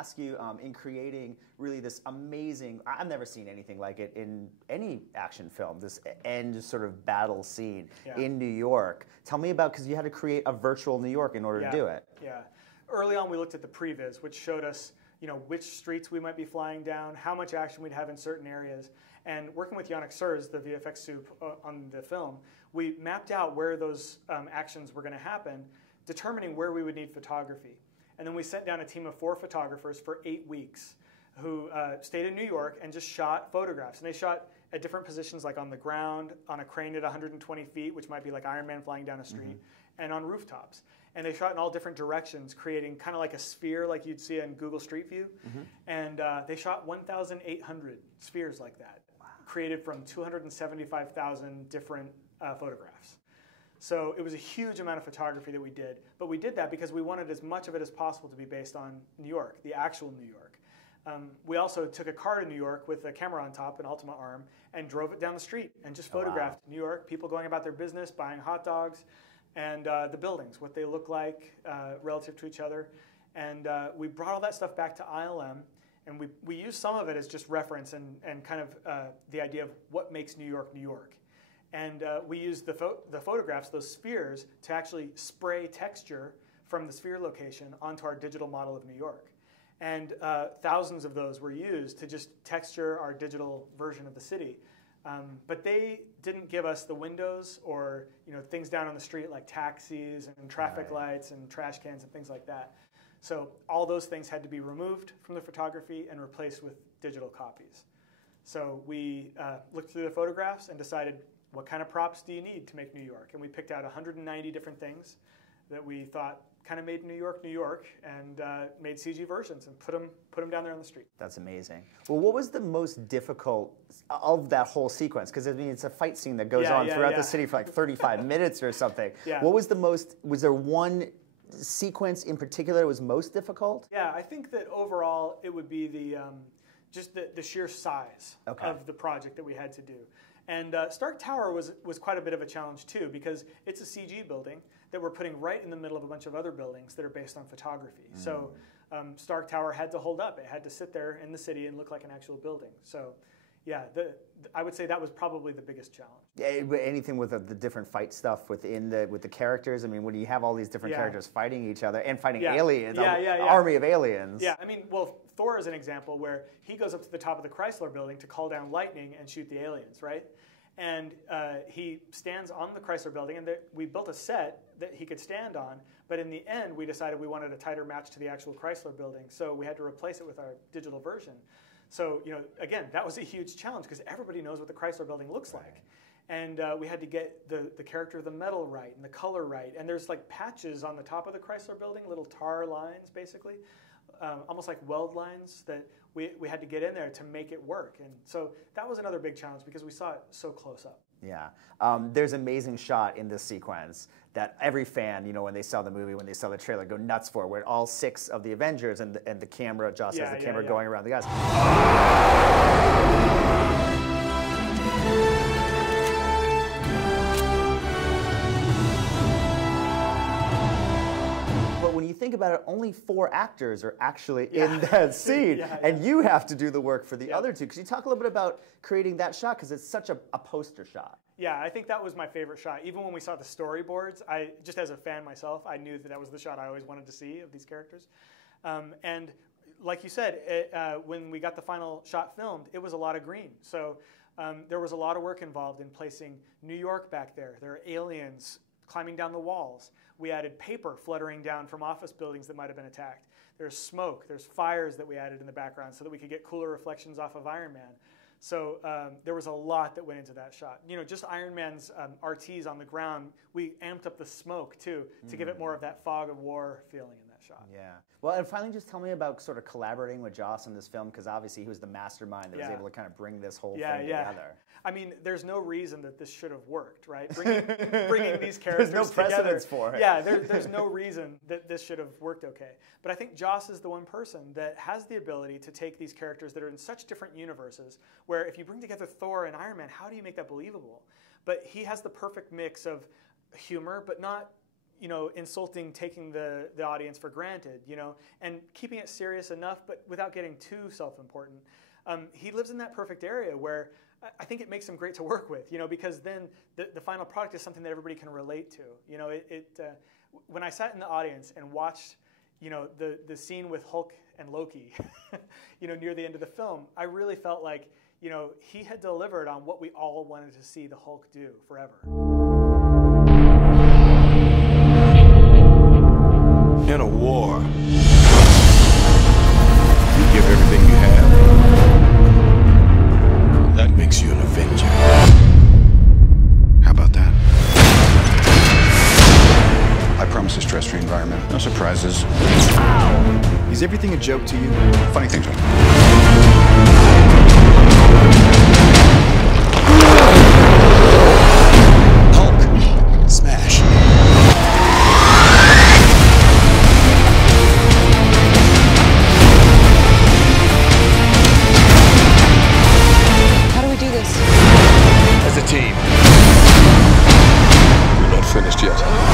ask you, in creating really this amazing, I've never seen anything like it in any action film, this end sort of battle scene in New York. Tell me about, because you had to create a virtual New York in order to do it. Yeah. Early on, we looked at the previs, which showed us, you know, which streets we might be flying down, how much action we'd have in certain areas. And working with Yannick Surs, the VFX soup on the film, we mapped out where those actions were going to happen, determining where we would need photography. And then we sent down a team of 4 photographers for 8 weeks who stayed in New York and just shot photographs. And they shot at different positions, like on the ground, on a crane at 120 feet, which might be like Iron Man flying down a street, and on rooftops. And they shot in all different directions, creating kind of like a sphere like you'd see in Google Street View. And they shot 1,800 spheres like that, created from 275,000 different photographs. So it was a huge amount of photography that we did. But we did that because we wanted as much of it as possible to be based on New York, the actual New York. We also took a car to New York with a camera on top, an Ultima arm, and drove it down the street and just photographed New York, people going about their business, buying hot dogs, and the buildings, what they look like relative to each other. And we brought all that stuff back to ILM, and we used some of it as just reference and kind of the idea of what makes New York, New York. And we used the photographs, those spheres, to actually spray texture from the sphere location onto our digital model of New York. And thousands of those were used to just texture our digital version of the city. But they didn't give us the windows or things down on the street like taxis and traffic lights and trash cans and things like that. So all those things had to be removed from the photography and replaced with digital copies. So we looked through the photographs and decided, what kind of props do you need to make New York? And we picked out 190 different things that we thought kind of made New York, New York, and made CG versions and put them down there on the street. That's amazing. Well, what was the most difficult of that whole sequence? Because I mean, it's a fight scene that goes on throughout the city for like 35 minutes or something. What was the most? Was there one sequence in particular that was most difficult? Yeah, I think that overall it would be the just the sheer size of the project that we had to do. And Stark Tower was quite a bit of a challenge too, because it's a CG building that we're putting right in the middle of a bunch of other buildings that are based on photography. So Stark Tower had to hold up. It had to sit there in the city and look like an actual building. So yeah, I would say that was probably the biggest challenge. Yeah, anything with the different fight stuff with the characters? I mean, when you have all these different characters fighting each other and fighting aliens, an army of aliens. Yeah, I mean, well, Thor is an example where he goes up to the top of the Chrysler building to call down lightning and shoot the aliens, right? And he stands on the Chrysler building, and we built a set that he could stand on, but in the end, we decided we wanted a tighter match to the actual Chrysler building, so we had to replace it with our digital version. So, again, that was a huge challenge because everybody knows what the Chrysler building looks like. And we had to get the character of the metal right and the color right. And there's like patches on the top of the Chrysler building, little tar lines, basically, almost like weld lines that we had to get in there to make it work. And so that was another big challenge because we saw it so close up. Yeah. There's an amazing shot in this sequence that every fan, when they saw the movie, when they saw the trailer, go nuts for, where all 6 of the Avengers and the camera, Joss has the camera going around the guys. When you think about it, only 4 actors are actually in that scene, and you have to do the work for the other 2. Could you talk a little bit about creating that shot, because it's such a poster shot? Yeah, I think that was my favorite shot. Even when we saw the storyboards, just as a fan myself, I knew that was the shot I always wanted to see of these characters. And like you said, when we got the final shot filmed, it was a lot of green. So there was a lot of work involved in placing New York back there. There are aliens climbing down the walls. We added paper fluttering down from office buildings that might have been attacked. There's smoke. There's fires that we added in the background so that we could get cooler reflections off of Iron Man. So there was a lot that went into that shot. Just Iron Man's RTs on the ground, we amped up the smoke too to give it more of that fog of war feeling in that shot. Yeah. Well, and finally, just tell me about sort of collaborating with Joss in this film, because obviously he was the mastermind that was able to kind of bring this whole thing together. I mean, there's no reason that this should have worked, right? Bringing these characters there's no precedence for it. Yeah, there's no reason that this should have worked okay. But I think Joss is the one person that has the ability to take these characters that are in such different universes, where if you bring together Thor and Iron Man, how do you make that believable? But he has the perfect mix of humor, but not you know, insulting, taking the audience for granted, you know, and keeping it serious enough, but without getting too self-important. He lives in that perfect area where I think it makes him great to work with, you know, because then the final product is something that everybody can relate to. You know, when I sat in the audience and watched, you know, the scene with Hulk and Loki, you know, near the end of the film, I really felt like, you know, he had delivered on what we all wanted to see the Hulk do forever. In a war, you give everything you have. That makes you an Avenger. How about that? I promise a stress-free environment. No surprises. Is everything a joke to you? Funny things are. Hulk, smash. How do we do this? As a team. We're not finished yet.